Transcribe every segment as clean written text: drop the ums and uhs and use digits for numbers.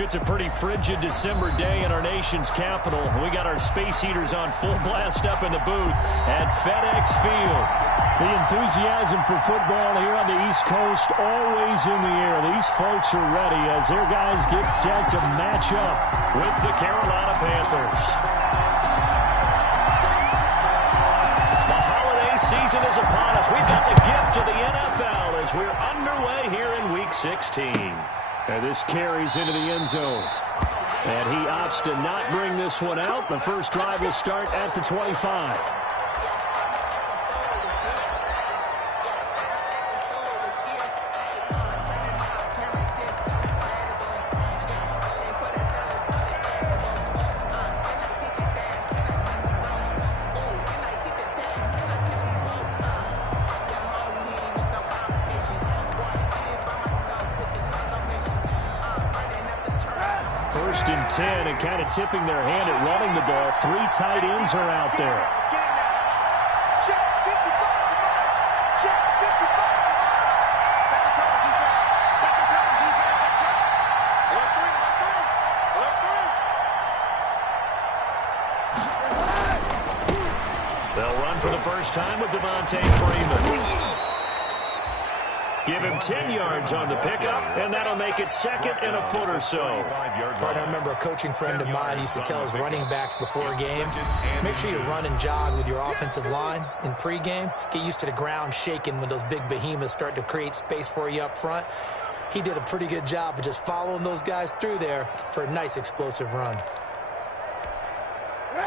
It's a pretty frigid December day in our nation's capital. We got our space heaters on full blast up in the booth at FedEx Field. The enthusiasm for football here on the East Coast always in the air. These folks are ready as their guys get set to match up with the Carolina Panthers. The holiday season is upon us. We've got the gift of the NFL as we're underway here in Week 16. And this carries into the end zone. And he opts to not bring this one out. The first drive will start at the 25. First and 10, and kind of tipping their hand at running the ball. Three tight ends are out there. They'll run for the first time with Devontae Freeman. Give him 10 yards on the pickup, and that'll make it second and a foot or so. I remember a coaching friend of mine used to tell his running backs before games, make sure you run and jog with your offensive line in pregame. Get used to the ground shaking when those big behemoths start to create space for you up front. He did a pretty good job of just following those guys through there for a nice explosive run.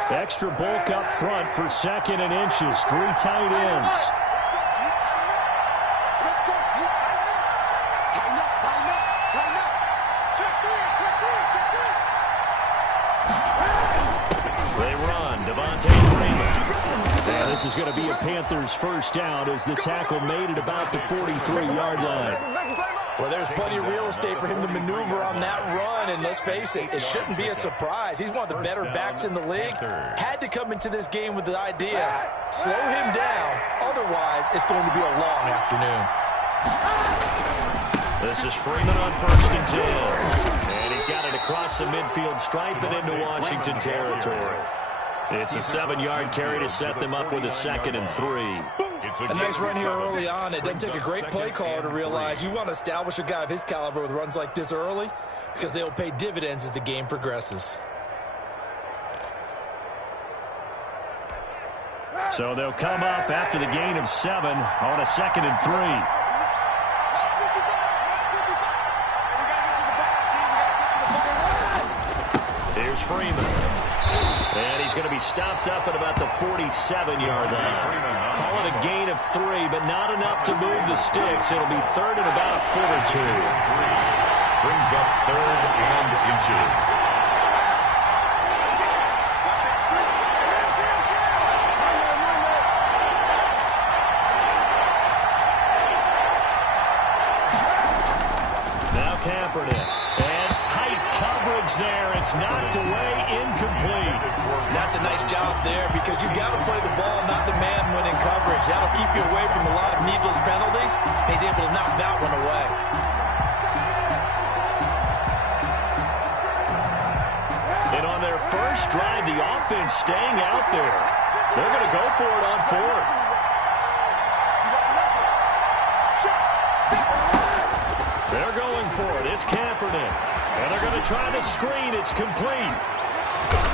Extra bulk up front for second and inches. Three tight ends. This is going to be a Panthers first down as the tackle made at about the 43-yard line. Well, there's plenty of real estate for him to maneuver on that run, and let's face it, it shouldn't be a surprise. He's one of the better backs in the league. Had to come into this game with the idea, slow him down, otherwise it's going to be a long afternoon. This is Freeman on first and 10. And he's got it across the midfield stripe and into Washington territory. It's a 7-yard carry to set them up with a second and 3. A nice run here early on. It doesn't take a great play caller to realize you want to establish a guy of his caliber with runs like this early because they'll pay dividends as the game progresses. So they'll come up after the gain of 7 on a second and 3. Here's Freeman. And he's going to be stopped up at about the 47-yard line. Call it a gain of 3, but not enough to move the sticks. It'll be third and about a foot or 2. Brings up third and inches. Now Kaepernick. And tight coverage there. It's knocked away, incomplete. That's a nice job there because you've got to play the ball, not the man when in coverage. That'll keep you away from a lot of needless penalties. And he's able to knock that one away. And on their first drive, the offense staying out there. They're going to go for it on fourth. They're going for it. It's Kaepernick. And they're going to try the screen. It's complete.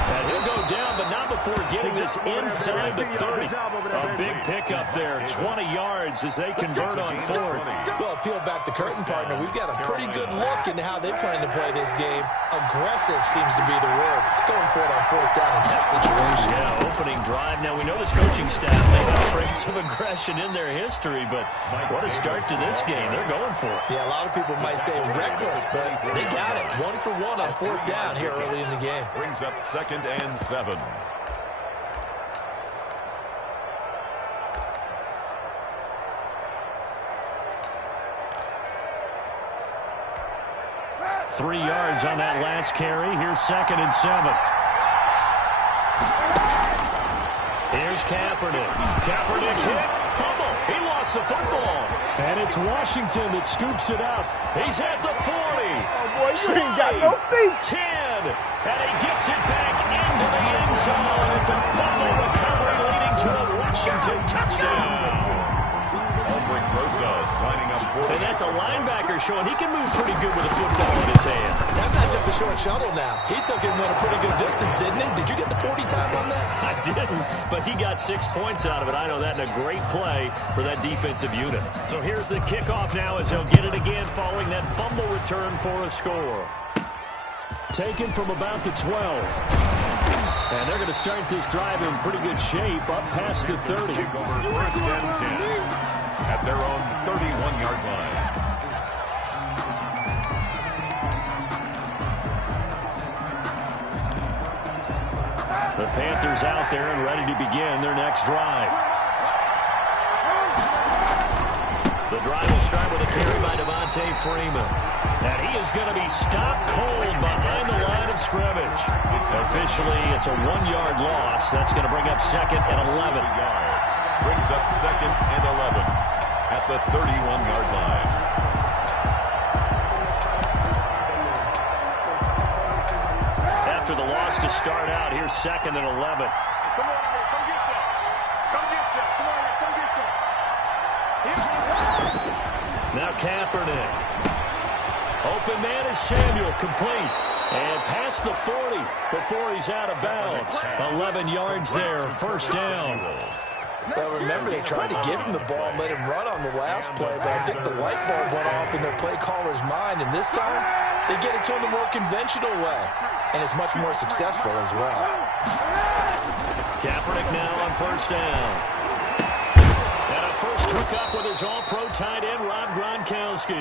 And he'll go down, but not before getting this inside the 30. A big pickup there, 20 yards as they convert on fourth. Well, peel back the curtain, partner. We've got a pretty good look into how they plan to play this game. Aggressive seems to be the word. Going for it on fourth down in that situation. Yeah, opening drive. Now, we know this coaching staff, they have traits of aggression in their history, but what a start to this game. They're going for it. Yeah, a lot of people might say reckless, but they got it. 1 for 1 on fourth down here early in the game. Brings up second and 7. Three yards on that last carry. Here's second and 7. Here's Kaepernick. Kaepernick hit. Fumble. He lost the football. And it's Washington that scoops it up. He's at the 40. Oh, boy, you ain't got no feet. 10. And he gets it back into the end zone. It's a fumble recovery leading to a Washington touchdown. Lining up for and that's a linebacker showing he can move pretty good with a football in his hand. That's not just a short shuttle now. He took him at a pretty good distance, didn't he? Did you get the 40 time on that? I didn't, but he got 6 points out of it. I know that, and a great play for that defensive unit. So here's the kickoff now as they'll get it again following that fumble return for a score. Taken from about the 12. And they're going to start this drive in pretty good shape up past the 30. First and 10 at their own 31-yard line. The Panthers out there and ready to begin their next drive. The drive will start with a carry by Devontae Freeman. And he is going to be stopped cold behind the line of scrimmage. Officially, it's a 1-yard loss. That's going to bring up second and 11. Brings up second and 11 at the 31-yard line. After the loss to start out, here's second and 11. Come on, come get some. Come get some. Come on, come get some. Now Kaepernick. Open man is Samuel, complete. And past the 40 before he's out of bounds. 11 yards there, first down. Well, remember, they tried to give him the ball and let him run on the last play, but I think the light bulb went off in their play caller's mind, and this time they get it to him the more conventional way, and it's much more successful as well. Kaepernick now on first down. And a first hookup with his all-pro tight end, Rob Gronkowski.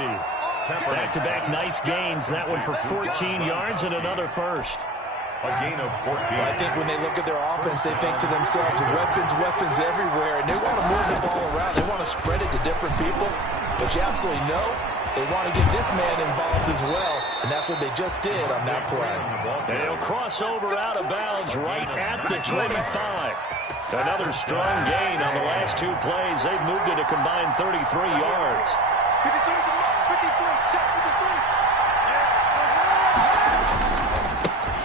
Back-to-back nice gains, that one for 14 yards and another first. A gain of 14. I think when they look at their offense, they think to themselves, weapons everywhere, and they want to move the ball around. They want to spread it to different people, but you absolutely know they want to get this man involved as well, and that's what they just did on that play. And he'll cross over out of bounds right at the 25. Another strong gain on the last two plays. They've moved it a combined 33 yards. 53, 53, check 53.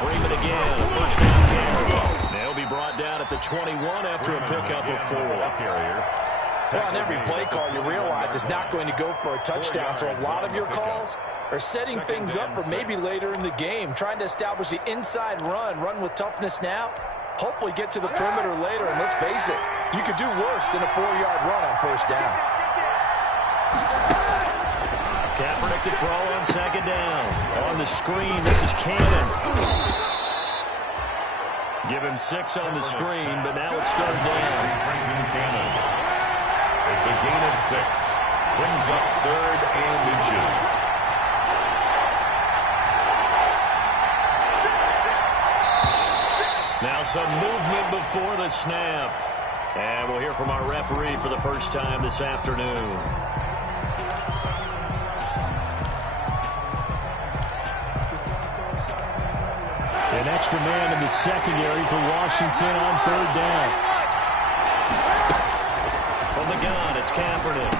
Freeman again, a first down carry. They'll be brought down at the 21 after a pickup of 4. Well, on every play call, you realize it's not going to go for a touchdown, so a lot of your calls are setting things up for maybe later in the game, trying to establish the inside run with toughness now, hopefully get to the perimeter later, and let's face it, you could do worse than a 4-yard run on first down. Kaepernick to throw on second down. On the screen, this is Cannon. Give him 6 on the screen, but now it's third down. It's a gain of 6. Brings up third and inches. Now some movement before the snap. And we'll hear from our referee for the first time this afternoon. An extra man in the secondary for Washington on third down. From the gun, it's Kaepernick.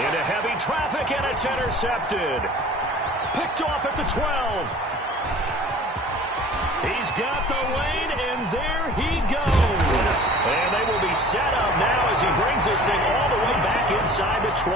Into heavy traffic, and it's intercepted. Picked off at the 12. He's got the lane, and there he goes. And they will be set up now as he brings this thing all the way back inside the 20.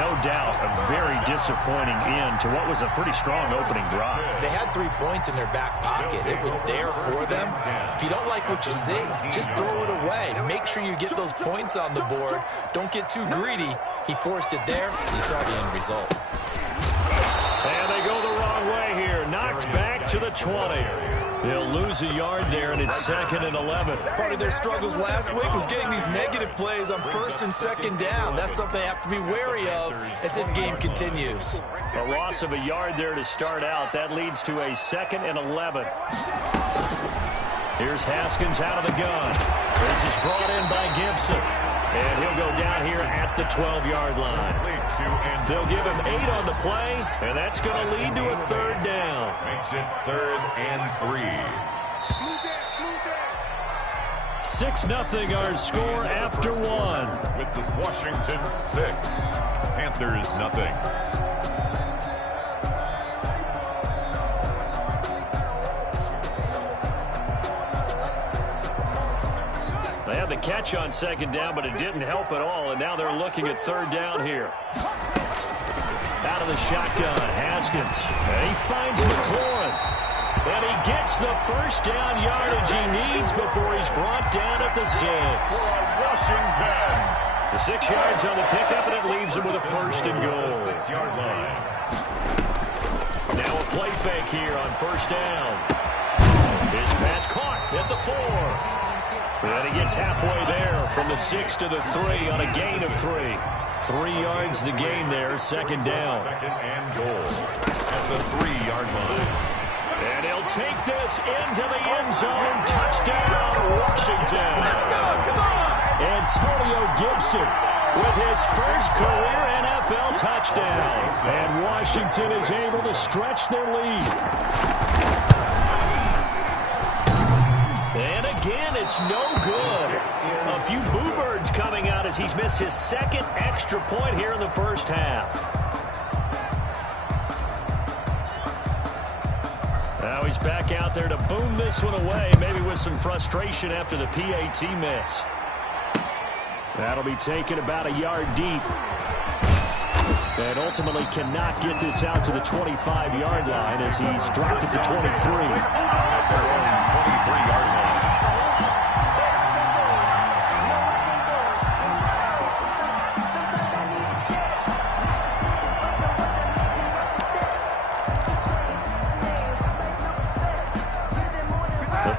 No doubt a very disappointing end to what was a pretty strong opening drive. They had 3 points in their back pocket. It was there for them. If you don't like what you see, just throw it away. Make sure you get those points on the board. Don't get too greedy. He forced it there. You saw the end result. And they go the wrong way here. Knocked back to the 20. They'll lose a yard there, and it's second and 11. Part of their struggles last week was getting these negative plays on first and second down. That's something they have to be wary of as this game continues. A loss of a yard there to start out. That leads to a second and 11. Here's Haskins out of the gun. This is brought in by Gibson. And he'll go down here at the 12-yard line. They'll give him 8 on the play, and that's going to lead to a third down. Makes it third and 3. 6-0 our score after one. With this Washington 6, Panthers nothing. They had the catch on second down, but it didn't help at all, and now they're looking at third down here. Out of the shotgun, Haskins. And he finds McLaurin. And he gets the first down yardage he needs before he's brought down at the 6. Washington. The 6 yards on the pickup, and it leaves him with a first and goal. 6-yard line. Now a play fake here on first down. His pass caught at the 4. And he gets halfway there from the 6 to the 3 on a gain of 3. 3 yards the gain there, second down. Second and goal at the 3-yard line. And he'll take this into the end zone. Touchdown, Washington. Antonio Gibson with his first career NFL touchdown. And Washington is able to stretch their lead. And again, it's no good. A few boo birds coming out as he's missed his second extra point here in the first half. Now he's back out there to boom this one away, maybe with some frustration after the PAT miss. That'll be taken about a yard deep. And ultimately cannot get this out to the 25-yard line as he's dropped it to 23. At their own 23-yard line.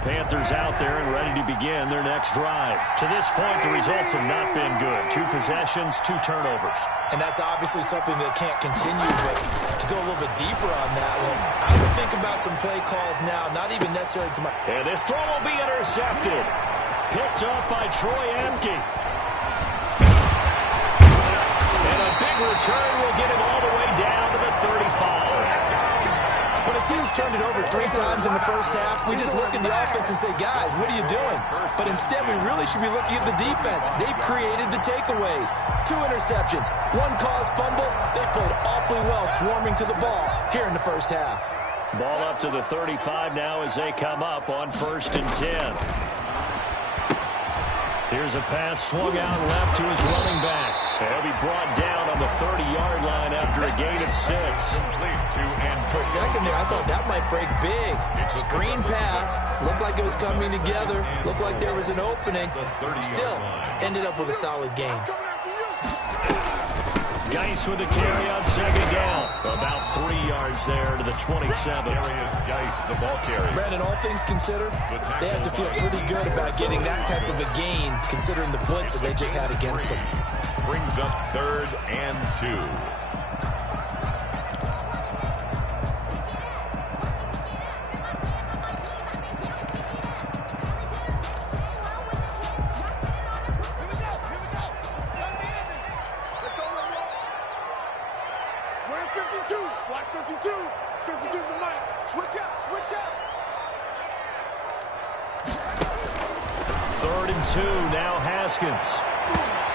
Panthers out there and ready to begin their next drive. To this point, the results have not been good. 2 possessions, 2 turnovers. And that's obviously something that can't continue, but to go a little bit deeper on that one, I would think about some play calls now, not even necessarily to my... And this throw will be intercepted. Picked off by Troy Emke. And a big return will get him all the way down to the 35. When a team's turned it over 3 times in the first half, we just look at the offense and say, guys, what are you doing? But instead, we really should be looking at the defense. They've created the takeaways. 2 interceptions, 1 caused fumble. They played awfully well swarming to the ball here in the first half. Ball up to the 35 now as they come up on 1st and 10. Here's a pass swung out left to his running back. He'll be brought down on the 30-yard line after a gain of 6. For a second there, I thought that might break big. Screen pass. Looked like it was coming together. Looked like there was an opening. Still, ended up with a solid game. Geis with the carry on second down. About 3 yards there to the 27. Geis, the ball carrier. Brandon, all things considered, they have to feel pretty good about getting that type of a gain, considering the blitz that they just had against them. Brings up 3rd and 2. Where's 52? Watch 52. 52's the mic. Switch up, switch up. 3rd and 2, now Haskins.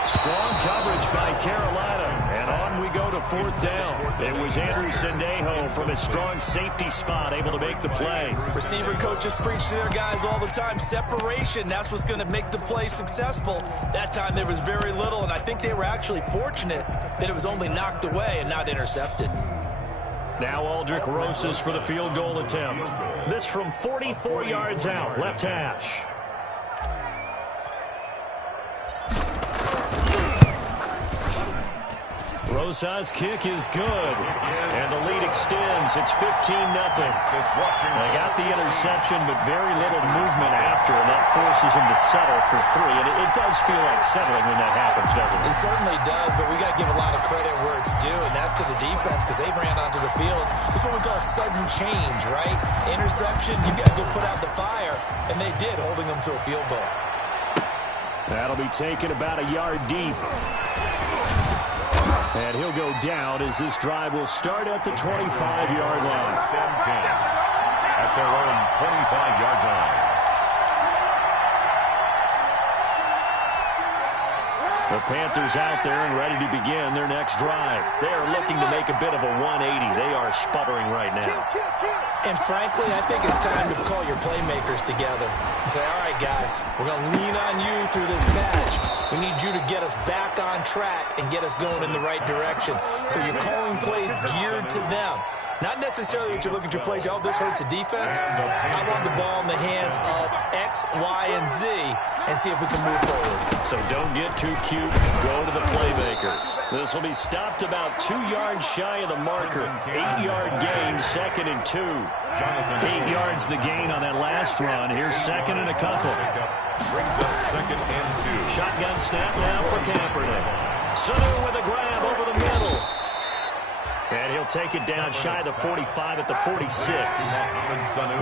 Strong coverage by Carolina, and on we go to 4th down. It was Andrew Sendejo from his strong safety spot able to make the play. Receiver coaches preach to their guys all the time. Separation, that's what's going to make the play successful. That time there was very little, and I think they were actually fortunate that it was only knocked away and not intercepted. Now Aldrick Rosas for the field goal attempt. This from 44 yards out, left hash. Rosas' kick is good, and the lead extends. It's 15-0. They got the interception, but very little movement after, and that forces them to settle for 3. And it does feel like settling when that happens, doesn't it? It certainly does, but we got to give a lot of credit where it's due, and that's to the defense because they ran onto the field. It's what we call sudden change, right? Interception, you got to go put out the fire, and they did, holding them to a field goal. That'll be taken about a yard deep. And he'll go down as this drive will start at the 25-yard line. At their own 25-yard line. The Panthers out there and ready to begin their next drive. They are looking to make a bit of a 180. They are sputtering right now. And frankly, I think it's time to call your playmakers together and say, all right, guys, we're going to lean on you through this patch. We need you to get us back on track and get us going in the right direction. So you're calling plays geared to them. Not necessarily that you look at your plays, oh, this hurts the defense. I want the ball in the hands of X, Y, and Z and see if we can move forward. So don't get too cute. Go to the playmakers. This will be stopped about 2 yards shy of the marker. 8-yard gain, 2nd and 2. 8 yards the gain on that last run. Here's 2nd and a couple. Brings up 2nd and 2. Shotgun snap now for Kaepernick. Sanu with a grab over the middle. And he'll take it down shy of the 45 at the 46.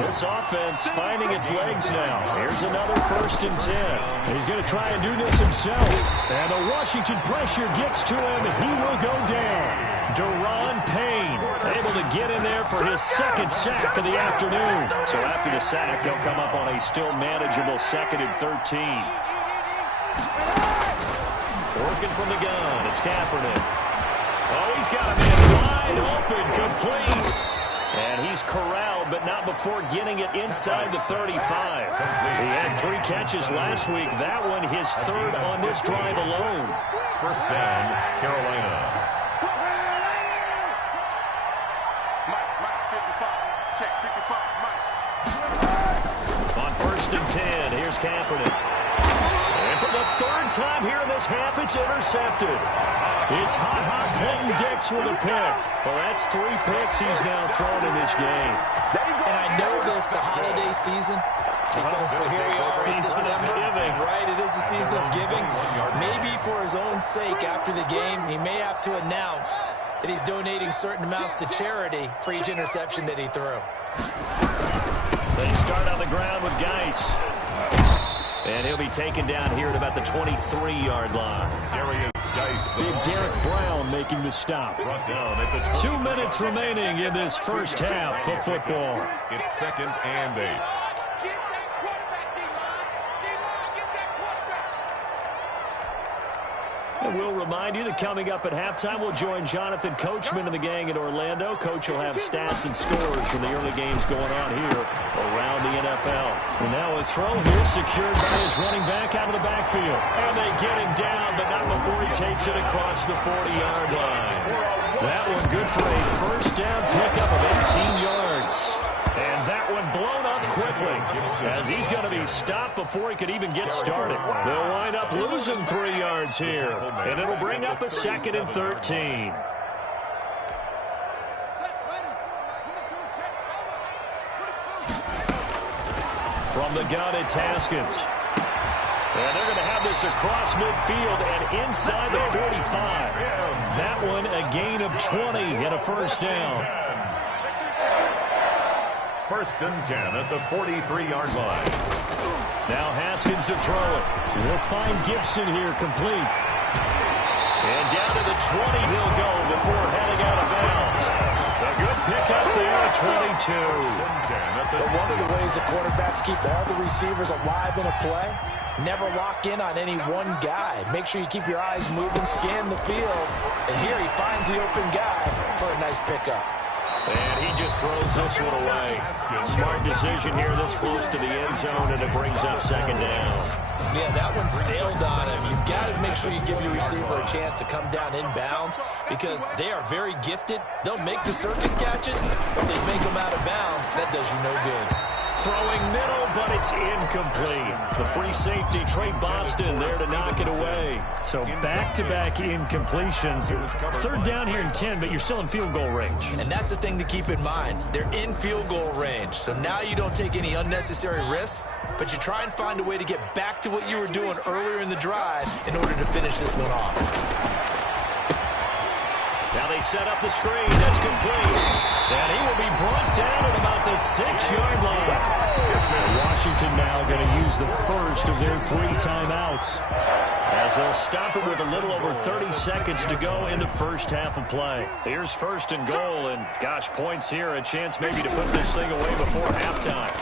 This offense finding its legs now. Here's another 1st and 10. He's going to try and do this himself. And the Washington pressure gets to him. He will go down. Deron Payne able to get in there for his 2nd sack of the afternoon. So after the sack, he'll come up on a still manageable 2nd and 13. Working from the gun. It's Kaepernick. Oh, he's got him in wide open, complete. And he's corralled, but not before getting it inside the 35. He had 3 catches last week. That one his 3rd on this drive alone. 1st down, Carolina. Mike, 55. Check, 55, Mike. On 1st and 10, here's Kaepernick. And for the 3rd time here in this half, it's intercepted. It's hot Clinton Dix with a pick. Well, that's 3 picks he's now thrown in this game. And I know this, the holiday season, because here we are in December. Right, it is the season of giving. Maybe for his own sake after the game, he may have to announce that he's donating certain amounts to charity for each interception that he threw. They start on the ground with Geis. And he'll be taken down here at about the 23-yard line. Big Derek Brown making the stop. 2 minutes remaining in this first half of football. It's 2nd and 8. And we'll remind you that coming up at halftime, we'll join Jonathan Coachman and the gang in Orlando. Coach will have stats and scores from the early games going on here around the NFL. And now a throw here secured by his running back out of the backfield. And they get him down, but not before he takes it across the 40-yard line. That one good for a 1st down pickup of 18 yards. And that one blown up quickly as he's going to be stopped before he could even get started. They'll wind up losing 3 yards here, and it'll bring up a 2nd and 13. From the gun, it's Haskins. And they're going to have this across midfield and inside the 45. That one a gain of 20 and a 1st down. 1st and 10 at the 43-yard line. Now Haskins to throw it. We'll find Gibson here complete. And down to the 20 he'll go before heading out of bounds. A good pickup there at 22. But one of the ways the quarterbacks keep all the receivers alive in a play, never lock in on any one guy. Make sure you keep your eyes moving, scan the field. And here he finds the open guy for a nice pickup. And he just throws this one away. Smart decision here this close to the end zone, and it brings up 2nd down. Yeah, that one sailed on him. You've got to make sure you give your receiver a chance to come down inbounds because they are very gifted. They'll make the circus catches, but they make them out of bounds. That does you no good. Throwing middle, but it's incomplete. The free safety, Trey Boston, there to knock it away. So back-to-back incompletions. 3rd down here and 10, but you're still in field goal range. And that's the thing to keep in mind. They're in field goal range. So now you don't take any unnecessary risks, but you try and find a way to get back to what you were doing earlier in the drive in order to finish this one off. Now they set up the screen. That's complete. And he will be brought down at about the 6-yard line. Washington now going to use the first of their 3 timeouts as they'll stop it with a little over 30 seconds to go in the first half of play. Here's 1st and goal, and gosh, points here, a chance maybe to put this thing away before halftime.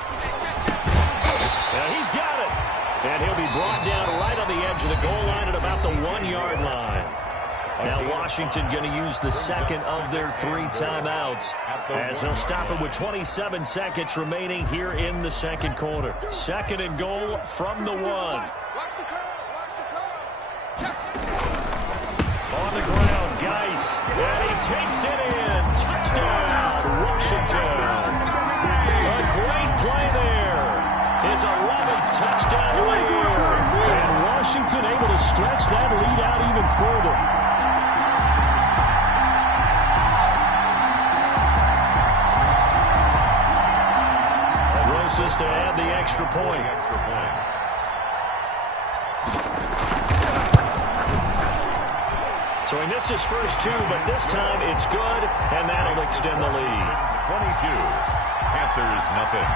And he's got it. And he'll be brought down right on the edge of the goal line at about the 1-yard line. Now Washington going to use the second of their 3 timeouts as they'll stop it with 27 seconds remaining here in the second quarter. 2nd and goal from the 1. Watch the curl. On the ground, Geis, and he takes it in. Touchdown, Washington. A great play there. His 11th touchdown of the year. And Washington able to stretch that lead out even further. Roses to add the extra point. So he missed his first 2, but this time it's good, and that'll extend the lead. 22. Panthers nothing.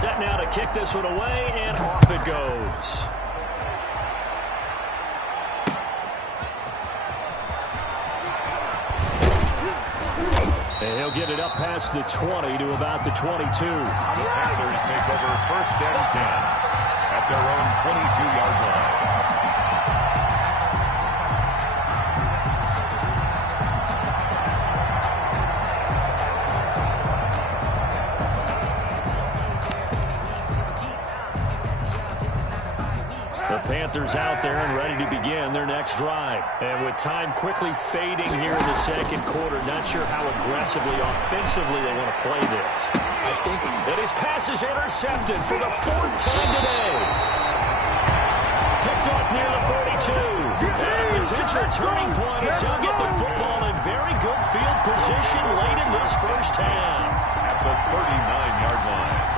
Set now to kick this one away, and off it goes. And he'll get it up past the 20 to about the 22. The Panthers take over 1st and 10 at their own 22-yard line. Panthers out there and ready to begin their next drive. And with time quickly fading here in the second quarter, not sure how aggressively, offensively they want to play this. I think that his pass is intercepted for the 4th time today. Picked off near the 42. And a potential turning point as he'll get the football in very good field position late in this first half. At the 39-yard line.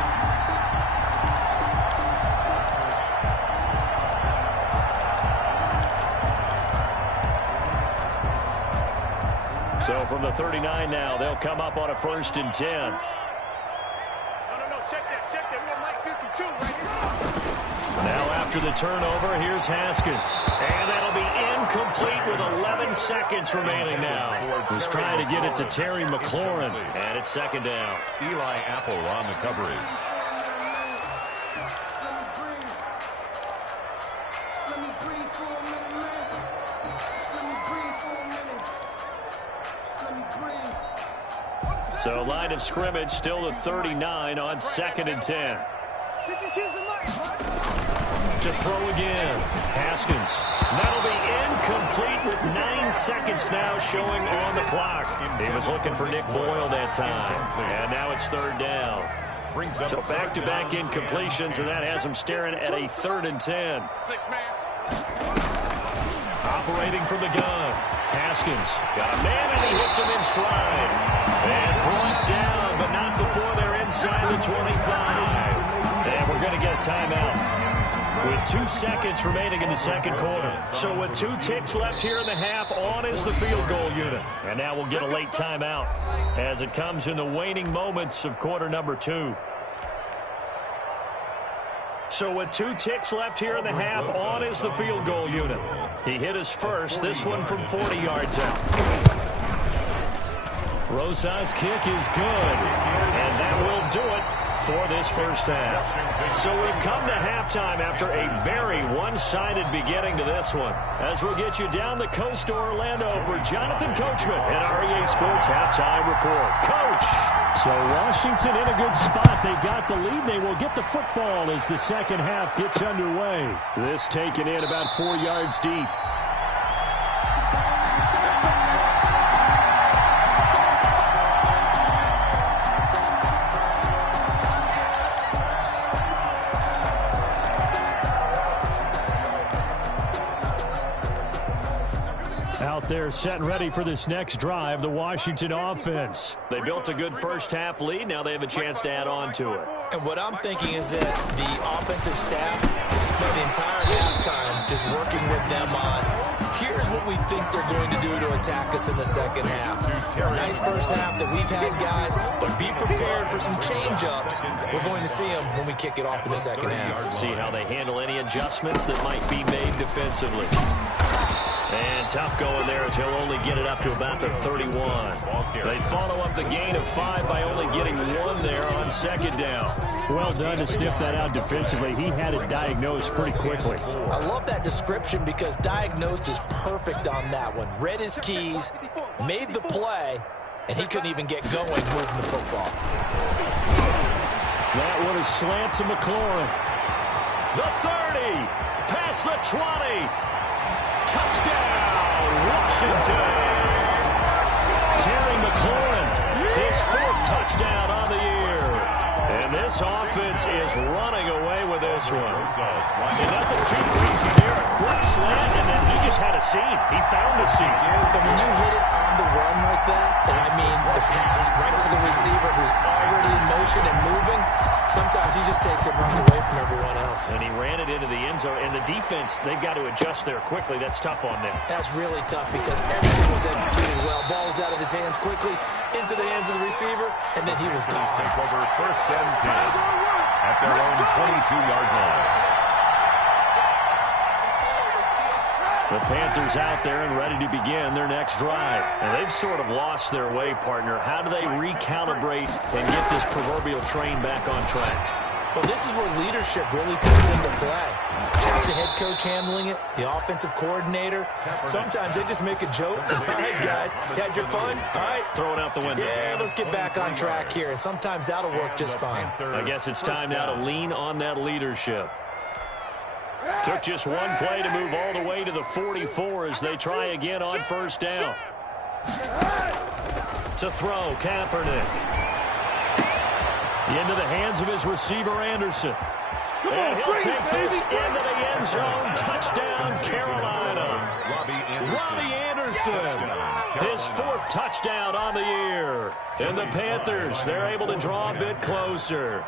So from the 39 now, they'll come up on a 1st and 10. No, check that. We got Mike 52 right here. Now after the turnover, here's Haskins. And that'll be incomplete with 11 seconds remaining now. He's trying to get it to Terry McLaurin. And it's 2nd down. Eli Apple on the coverage. So line of scrimmage still the 39 on 2nd and 10. To throw again. Haskins. That'll be incomplete with 9 seconds now showing on the clock. He was looking for Nick Boyle that time. And now it's 3rd down. So back-to-back incompletions, and that has him staring at a 3rd and 10. 6-man. Operating from the gun. Haskins got a man, and he hits him in stride. And brought down, but not before they're inside the 25. And we're going to get a timeout with 2 seconds remaining in the second quarter. So with 2 ticks left here in the half, on is the field goal unit. And now we'll get a late timeout as it comes in the waning moments of quarter number 2. So with 2 ticks left here in the half, on is the field goal unit. He hit his first, this one from 40 yards out. Rosa's kick is good, and that will do it for this first half. So we've come to halftime after a very one-sided beginning to this one, as we'll get you down the coast to Orlando for Jonathan Coachman at our EA Sports Halftime Report. Coach! So Washington in a good spot. They got the lead. They will get the football as the second half gets underway. This taken in about 4 yards deep. They're set and ready for this next drive, the Washington offense. They built a good first half lead. Now they have a chance to add on to it. And what I'm thinking is that the offensive staff spent the entire halftime just working with them on, here's what we think they're going to do to attack us in the second half. Nice first half that we've had, guys, but be prepared for some change-ups. We're going to see them when we kick it off in the second half. See how they handle any adjustments that might be made defensively. And tough going there as he'll only get it up to about the 31. They follow up the gain of 5 by only getting 1 there on second down. Well done to sniff that out defensively. He had it diagnosed pretty quickly. I love that description because diagnosed is perfect on that one. Read his keys, made the play, and he couldn't even get going moving the football. That one is slant to McLaurin. The 30, past the 20. Touchdown, Washington. Terry McLaurin, his 4th touchdown on the year. And this offense is running away with this one. And nothing too crazy there. A quick slant, and then he just had a seam. He found a seam. But when you hit it on the run like that, and I mean the pass right to the receiver who's already in motion and moving, sometimes he just takes it and runs away from everyone else. And he ran it into the end zone. And the defense, they've got to adjust there quickly. That's tough on them. That's really tough because everything was executed well. Ball was out of his hands quickly, into the hands of the receiver, and then he was gone. Take over 1st and 10 at their own 22-yard line. The Panthers out there and ready to begin their next drive. And they've sort of lost their way, partner. How do they recalibrate and get this proverbial train back on track? Well, this is where leadership really comes into play. How's the head coach handling it? The offensive coordinator? Sometimes they just make a joke. All right, guys, you had your fun? All right. Throw it out the window. Yeah, let's get back on track here. And sometimes that'll work just fine. I guess it's time now to lean on that leadership. Took just 1 play to move all the way to the 44 as they try again on 1st down. To throw, Kaepernick. Into the hands of his receiver, Anderson. And he'll take this into the end zone. Touchdown, Carolina. Robbie Anderson. His 4th touchdown on the year. And the Panthers, they're able to draw a bit closer.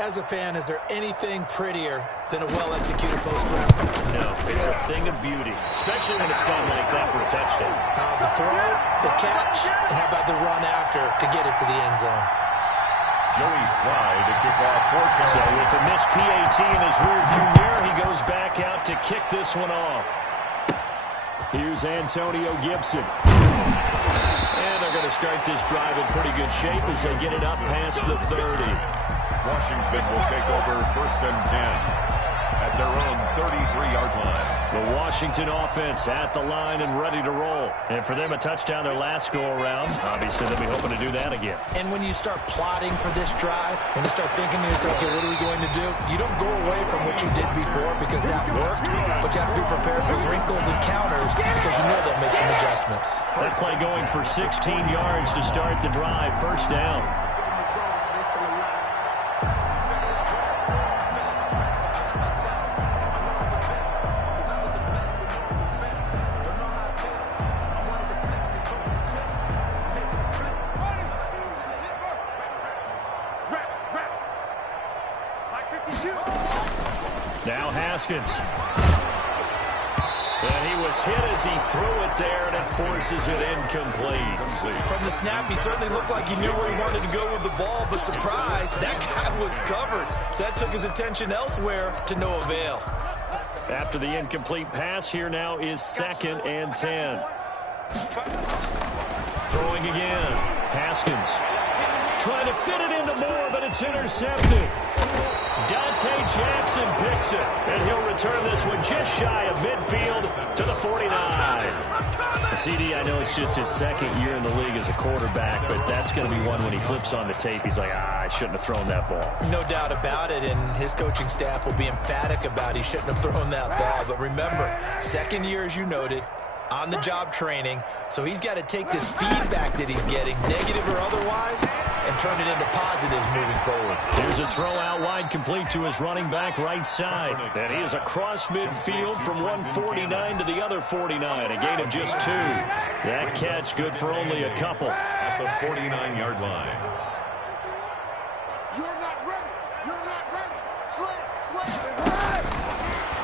As a fan, is there anything prettier than a well-executed post route? No, it's a thing of beauty, especially when it's done like that for a touchdown. The throw, the catch, and how about the run after to get it to the end zone? Joey Slye to kick off for Carolina. So with a missed PAT in his rearview mirror, he goes back out to kick this one off. Here's Antonio Gibson. And they're going to start this drive in pretty good shape as they get it up past the 30. Washington will take over 1st and 10 at their own 33-yard line. The Washington offense at the line and ready to roll. And for them, a touchdown their last go-around. Obviously, they'll be hoping to do that again. And when you start plotting for this drive, when you start thinking to yourself, okay, what are we going to do? You don't go away from what you did before because that worked, but you have to be prepared for wrinkles and counters because you know they'll make some adjustments. That play going for 16 yards to start the drive. 1st down. Now Haskins. And he was hit as he threw it there, and it forces it incomplete. From the snap, he certainly looked like he knew where he wanted to go with the ball, but surprise, that guy was covered. So that took his attention elsewhere to no avail. After the incomplete pass, here now is 2nd and 10. Throwing again. Haskins trying to fit it into Moore, but it's intercepted. Dante Jackson picks it, and he'll return this one just shy of midfield to the 49. CD, I know it's just his 2nd year in the league as a quarterback, but that's going to be one when he flips on the tape. He's like, I shouldn't have thrown that ball. No doubt about it, and his coaching staff will be emphatic about he shouldn't have thrown that ball. But remember, 2nd year, as you noted, on-the-job training, so he's got to take this feedback that he's getting, negative or otherwise, and turn it into positives moving forward. Here's a throw out wide complete to his running back right side. And he is across midfield from 149 to the other 49, a gain of just 2. That catch good for only a couple. At the 49-yard line. You're not ready. You're not ready. Slam.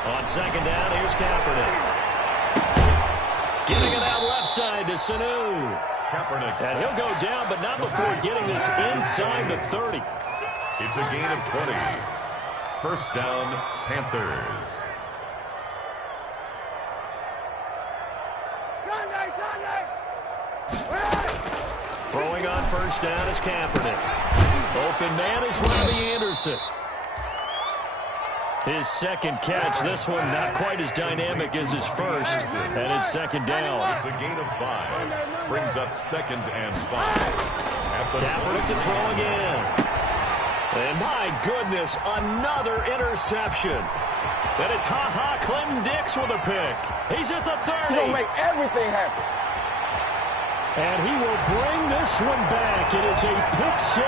On 2nd down, here's Kaepernick. Giving it out left side to Sanu. Kaepernick. And he'll go down, but not before getting this inside the 30. It's a gain of 20. 1st down, Panthers. Throwing on first down is Kaepernick. Open man is Robbie Anderson. His second catch, this one not quite as dynamic as his first, and it's second down. It's a gain of 5. Brings up 2nd and 5. Kaepernick to throw again. And my goodness, another interception. And it's Clinton Dix with a pick. He's at the 30. He's going to make everything happen. And he will bring this one back. It is a pick 6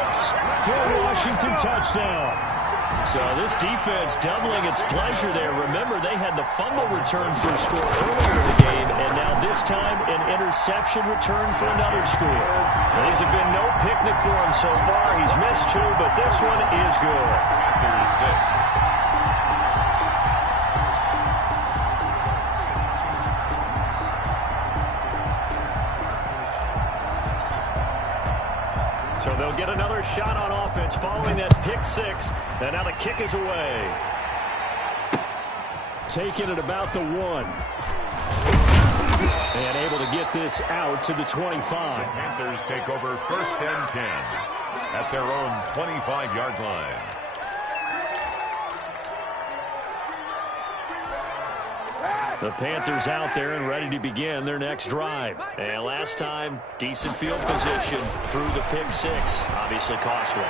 for a Washington touchdown. So this defense doubling its pleasure there. Remember, they had the fumble return for a score earlier in the game, and now this time an interception return for another score. These have been no picnic for him so far. He's missed 2, but this one is good. Here's 6. So they'll get another shot on offense following that pick 6. And now the kick is away. Taking it about the 1. And able to get this out to the 25. The Panthers take over 1st and 10 at their own 25-yard line. The Panthers out there and ready to begin their next drive. And last time, decent field position through the pick 6. Obviously costly.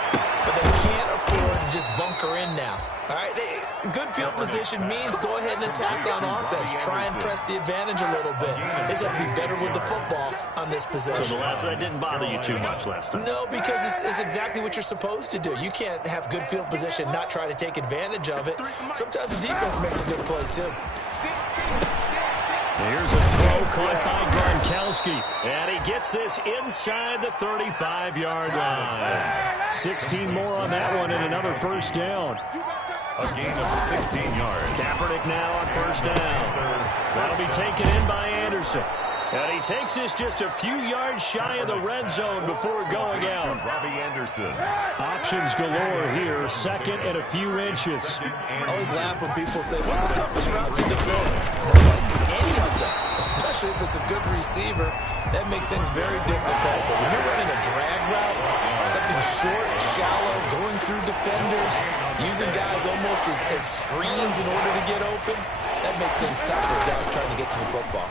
But they can't afford to just bunker in now. All right, good field position means go ahead and attack on offense. Try and press the advantage a little bit. They just have to be better with the football on this possession. So the last one didn't bother you too much last time? No, because it's exactly what you're supposed to do. You can't have good field position, not try to take advantage of it. Sometimes the defense makes a good play, too. Here's a throw caught by Gronkowski. And he gets this inside the 35-yard line. 16 more on that one and another first down. A gain of 16 yards. Kaepernick now on first down. That'll be taken in by Anderson. And he takes this just a few yards shy of the red zone before going out. Robbie Anderson. Options galore here. 2nd and a few inches. I always laugh when people say, what's the toughest route to defend? Any of them, especially if it's a good receiver. That makes things very difficult. But when you're running a drag route, something short, shallow, going through defenders, using guys almost as screens in order to get open, that makes things tough for guys trying to get to the football.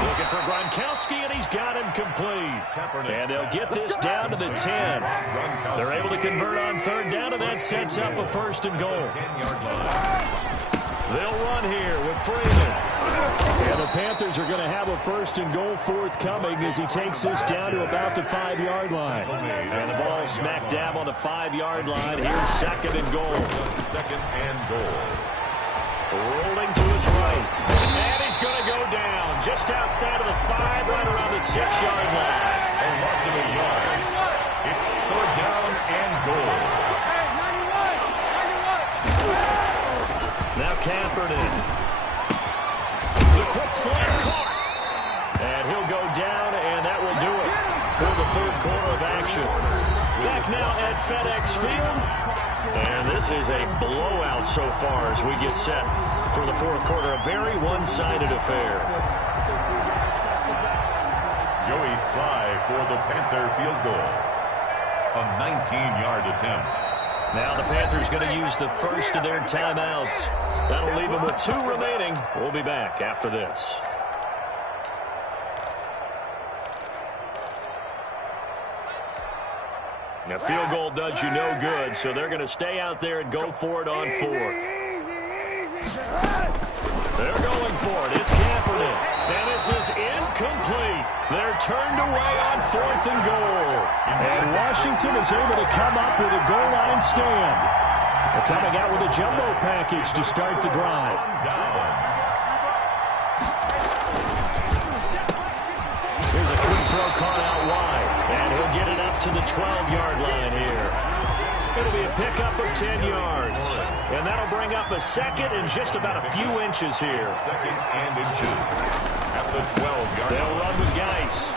Looking for Gronkowski, and he's got him complete. And they'll get this down to the 10. They're able to convert on 3rd down, and that sets up a 1st and goal. They'll run here with Freeman. And the Panthers are going to have a 1st and goal forthcoming as he takes this down to about the 5-yard line. And the ball smack dab on the 5-yard line. Here's 2nd and goal. 2nd and goal. Rolling to his right. And he's going to go down just outside of the 5, right around the 6-yard line. A loss of a yard. It's 4th down and goal. Now Kaepernick. The quick slant caught. And he'll go down, and that will do it for the 3rd quarter of action. Back now at FedEx Field. And this is a blowout so far as we get set for the 4th quarter. A very one-sided affair. Joey Sly for the Panther field goal. A 19-yard attempt. Now the Panthers going to use the first of their timeouts. That'll leave them with 2 remaining. We'll be back after this. Now, field goal does you no good, so they're going to stay out there and go for it on 4th. They're going for it. It's Kaepernick. And this is incomplete. They're turned away on 4th and goal. And Washington is able to come up with a goal line stand. They're coming out with a jumbo package to start the drive. Here's a quick throw caught out wide. And he'll get it up to the 12-yard line here. It'll be a pickup of 10 yards. And that'll bring up a 2nd and just about a few inches here. 2nd and inches at the 12-yard line. They'll run with Geis.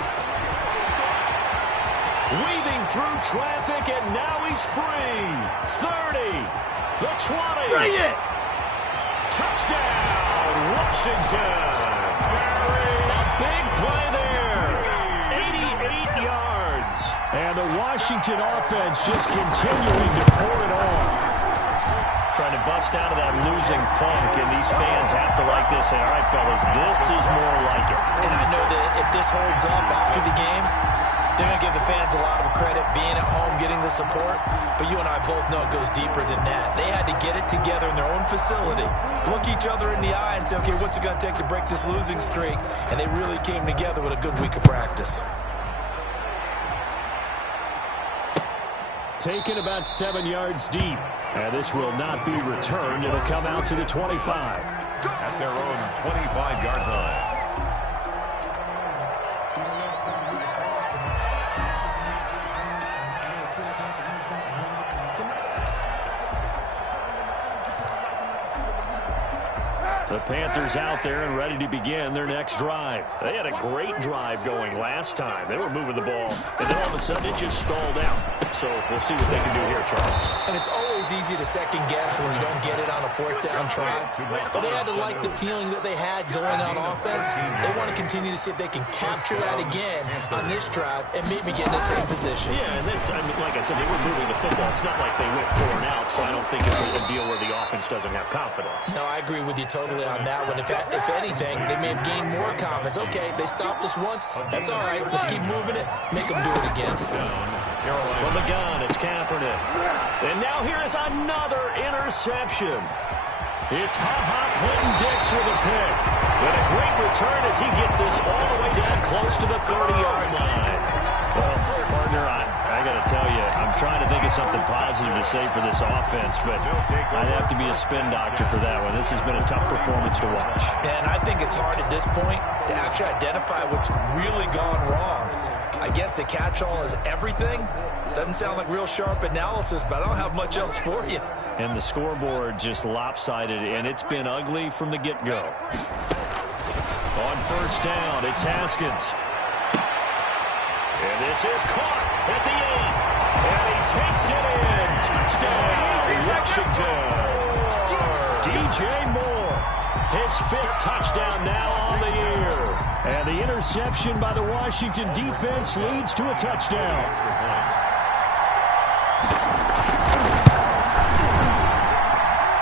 Weaving through traffic, and now he's free. 30. The 20. Bring it! Touchdown, Washington. A big play there. Washington offense just continuing to pour it on. Trying to bust out of that losing funk, and these fans have to like this. Say, all right, fellas, this is more like it. And I know that if this holds up after the game, they're going to give the fans a lot of credit being at home, getting the support. But you and I both know it goes deeper than that. They had to get it together in their own facility, look each other in the eye and say, okay, what's it going to take to break this losing streak? And they really came together with a good week of practice. Taken about 7 yards deep. And this will not be returned. It'll come out to the 25. At their own 25-yard line. The Panthers out there and ready to begin their next drive. They had a great drive going last time. They were moving the ball, and then all of a sudden it just stalled out. So we'll see what they can do here, Charles. And it's always easy to second guess when you don't get it on a fourth down try. But they had to like the feeling that they had going on offense. They want to continue to see if they can capture that again on this drive and maybe get in the same position. Yeah, and that's, I mean, like I said, they were moving the football. It's not like they went 4 and out, so I don't think it's a deal where the offense doesn't have confidence. No, I agree with you totally on that one. If anything, they may have gained more confidence. Okay, they stopped us once. That's all right. Let's keep moving it. Make them do it again. From the gun, it's Kaepernick. And now here is another interception. It's Clinton-Dix with a pick. But a great return as he gets this all the way down close to the 30-yard line. Well, partner, I got to tell you, I'm trying to think of something positive to say for this offense, but I'd have to be a spin doctor for that one. This has been a tough performance to watch. And I think it's hard at this point to actually identify what's really gone wrong. I guess the catch-all is everything. Doesn't sound like real sharp analysis, but I don't have much else for you. And the scoreboard just lopsided, and it's been ugly from the get-go. On first down, it's Haskins. And this is caught at the end. And he takes it in. Touchdown, Washington. DJ Moore, his 5th touchdown now on the year. And the interception by the Washington defense leads to a touchdown.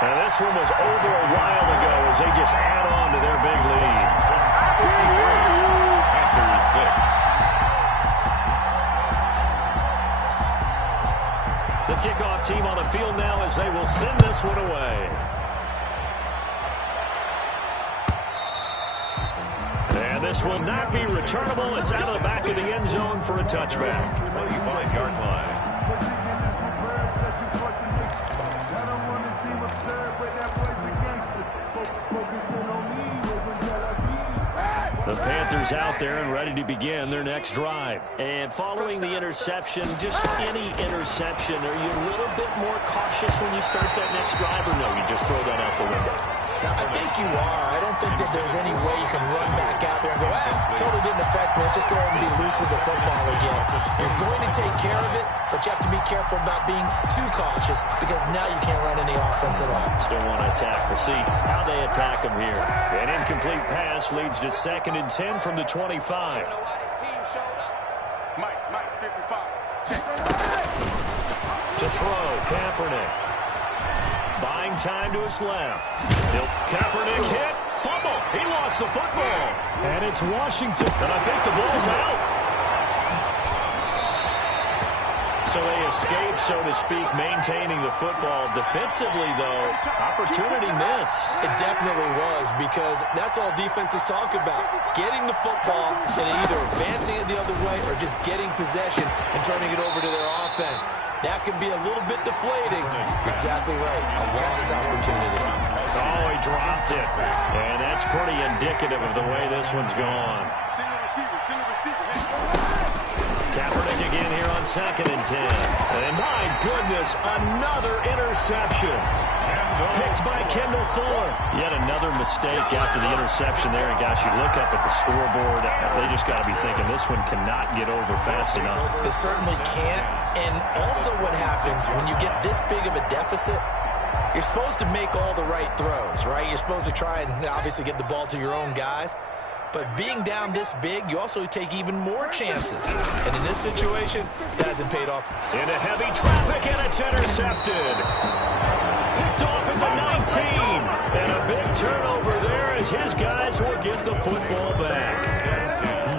And this one was over a while ago as they just add on to their big lead. Panthers 6. The kickoff team on the field now as they will send this one away. And this will not be returnable. It's out of the back of the end zone for a touchback. 25-yard line. The Panthers out there and ready to begin their next drive. And following the interception, just any interception, are you a little bit more cautious when you start that next drive, or no, you just throw that out the window? I think you are. I don't think that there's any way you can run back out there and go, totally didn't affect me. Let's just go ahead and be loose with the football again. You're going to take care of it, but you have to be careful about being too cautious because now you can't run any offense at all. Still want to attack. We'll see how they attack them here. An incomplete pass leads to 2nd and 10 from the 25. Mike, 55. To throw, Kaepernick. Buying time to his left. Kaepernick hit. Fumble. He lost the football. And it's Washington. And I think the ball's out. So they escape, so to speak, maintaining the football. Defensively, though, opportunity miss. It definitely was, because that's all defenses talk about. Getting the football and either advancing it the other way or just getting possession and turning it over to their offense. That can be a little bit deflating. Exactly right. A lost opportunity. Oh, he dropped it. And that's pretty indicative of the way this one's gone. Kaepernick again here on 2nd and 10. And my goodness, another interception. Picked by Kendall Fuller. Yet another mistake after the interception there. And gosh, you look up at the scoreboard, they just got to be thinking this one cannot get over fast enough. It certainly can't. And also what happens when you get this big of a deficit, you're supposed to make all the right throws, right? You're supposed to try and obviously get the ball to your own guys. But being down this big, you also take even more chances. And in this situation, that hasn't paid off. Into heavy traffic, and it's intercepted. Picked off at the 19. And a big turnover there as his guys will get the football back.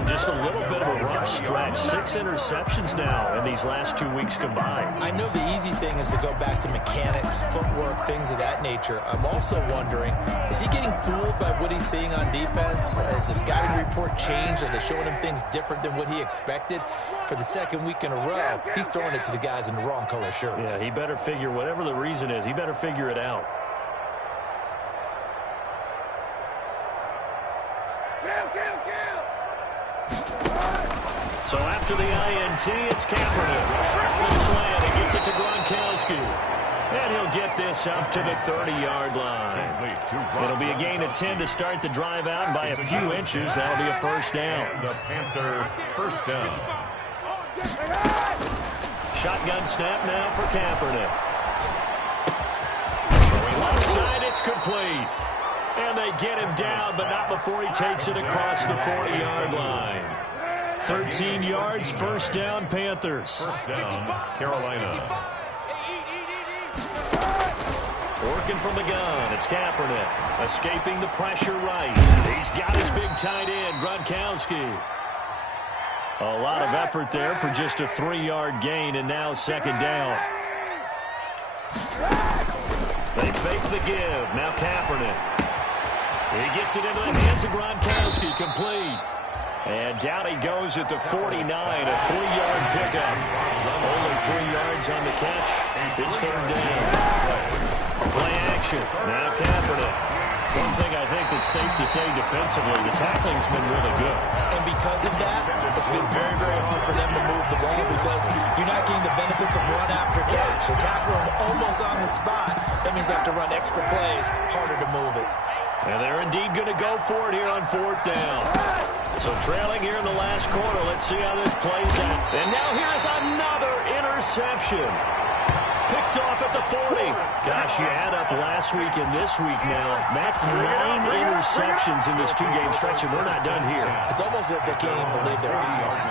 Just a little bit of a rough stretch. 6 interceptions now in these last 2 weeks combined. I know the easy thing is to go back to mechanics, footwork, things of that nature. I'm also wondering, is he getting fooled by what he's seeing on defense? Has the scouting report changed? Are they showing him things different than what he expected? For the second week in a row, he's throwing it to the guys in the wrong color shirts. Yeah, he better figure, whatever the reason is, he better figure it out. So after the INT, it's Kaepernick. On the slant, he gets it to Gronkowski. And he'll get this up to the 30-yard line. It'll be a gain of 10 to start the drive out, and by a few inches, that'll be a first down. The Panther first down. Shotgun snap now for Kaepernick. Going left side, it's complete. And they get him down, but not before he takes it across the 40-yard line. 13 yards, first down, Panthers. First down, Carolina. Working from the gun, it's Kaepernick. Escaping the pressure right. He's got his big tight end, Gronkowski. A lot of effort there for just a 3-yard gain, and now second down. They fake the give. Now Kaepernick. He gets it into the hands of Gronkowski, complete. And down he goes at the 49, a 3-yard pickup. Only 3 yards on the catch. It's third down. Play action. Now Kaepernick. One thing I think that's safe to say defensively, the tackling's been really good. And because of that, it's been very, very hard for them to move the ball because you're not getting the benefits of run after catch. You tackle them almost on the spot. That means you have to run extra plays, harder to move it. And they're indeed going to go for it here on fourth down. So trailing here in the last quarter. Let's see how this plays out. And now here's another interception. Picked off at the 40. Gosh, you add up last week and this week now. That's 9 interceptions in this 2-game stretch, and we're not done here. It's almost like they can't even believe their eyes.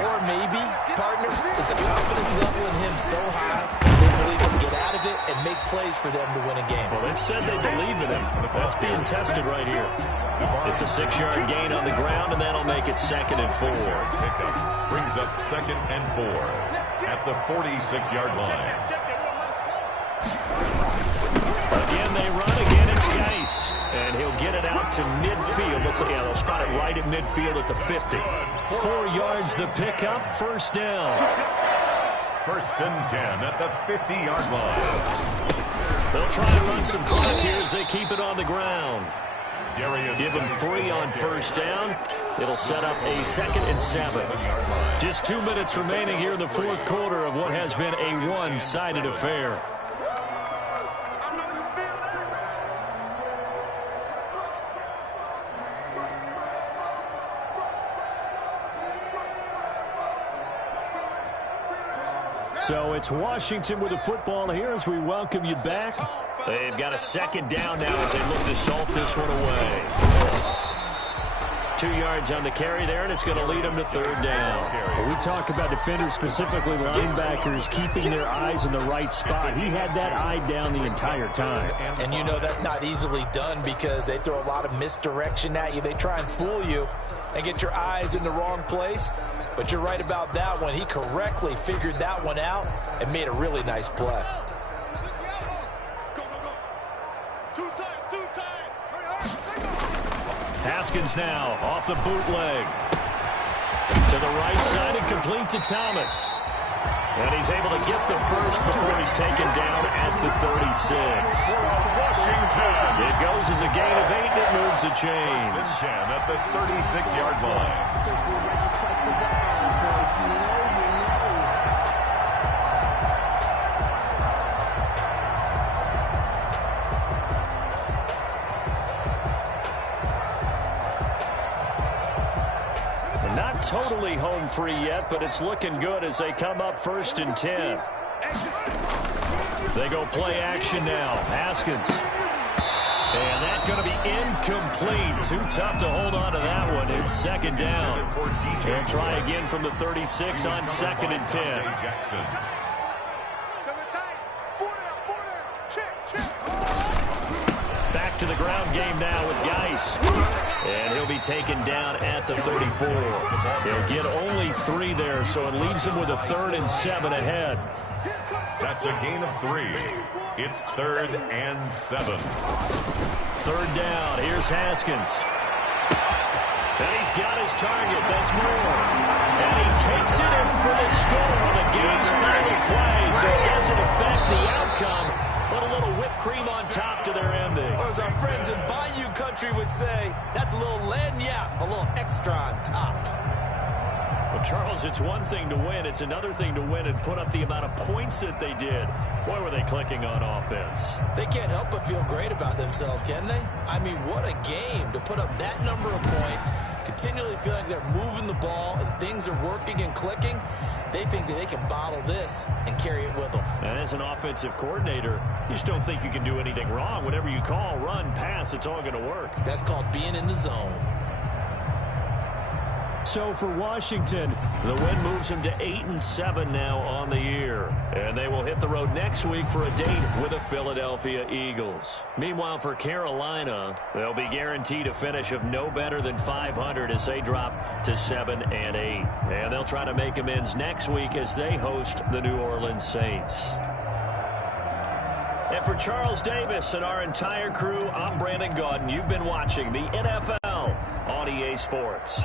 Or maybe, partner, is the confidence level in him so high they believe he can get out of it and make plays for them to win a game. Well, they've said they believe in him. That's being tested right here. It's a 6-yard gain on the ground, and that'll make it 2nd and 4. Pickup brings up 2nd and 4 at the 46-yard line. Again, they run. Again, it's Geis. And he'll get it out to midfield. Let's see. Yeah, they'll spot it right at midfield at the 50. 4 yards the pickup. First down. First and 10 at the 50-yard line. They'll try and run some clock here as they keep it on the ground. Give him 3 on first down. It'll set up a 2nd and 7. Just 2 minutes remaining here in the fourth quarter of what has been a one-sided affair. So it's Washington with the football here as we welcome you back. They've got a 2nd down now as they look to salt this one away. 2 yards on the carry there, and it's going to lead them to third down. Well, we talk about defenders, specifically linebackers, keeping their eyes in the right spot. He had that eye down the entire time. And you know that's not easily done because they throw a lot of misdirection at you. They try and fool you and get your eyes in the wrong place. But you're right about that one. He correctly figured that one out and made a really nice play. Haskins now off the bootleg. To the right side and complete to Thomas. And he's able to get the first before he's taken down at the 36. It goes as a gain of 8, and it moves the chains. First and 10 at the 36-yard line. Not totally home free yet, but it's looking good as they come up 1st and 10. They go play action now. Haskins. And that's going to be incomplete. Too tough to hold on to that one. It's second down. They'll try again from the 36 on 2nd and 10. Back to the ground game now with Geis. And he'll be taken down at the 34. He'll get only 3 there, so it leaves him with a 3rd and 7 ahead. That's a gain of 3. It's 3rd and 7. 3rd down. Here's Haskins. And he's got his target. That's Moore. And he takes it in for the score. The game's final play, so it doesn't affect the outcome, but a little whipped cream on top to their ending. Or as our friends in Bayou Country would say, that's a little lagniappe, a little extra on top. Well, Charles, it's one thing to win. It's another thing to win and put up the amount of points that they did. Boy, were they clicking on offense. They can't help but feel great about themselves, can they? I mean, what a game to put up that number of points, continually feel like they're moving the ball and things are working and clicking. They think that they can bottle this and carry it with them. And as an offensive coordinator, you just don't think you can do anything wrong. Whatever you call, run, pass, it's all going to work. That's called being in the zone. So for Washington, the win moves them to 8-7 now on the year. And they will hit the road next week for a date with the Philadelphia Eagles. Meanwhile, for Carolina, they'll be guaranteed a finish of no better than 500 as they drop to 7-8. And they'll try to make amends next week as they host the New Orleans Saints. And for Charles Davis and our entire crew, I'm Brandon Gaudin. You've been watching the NFL on EA Sports.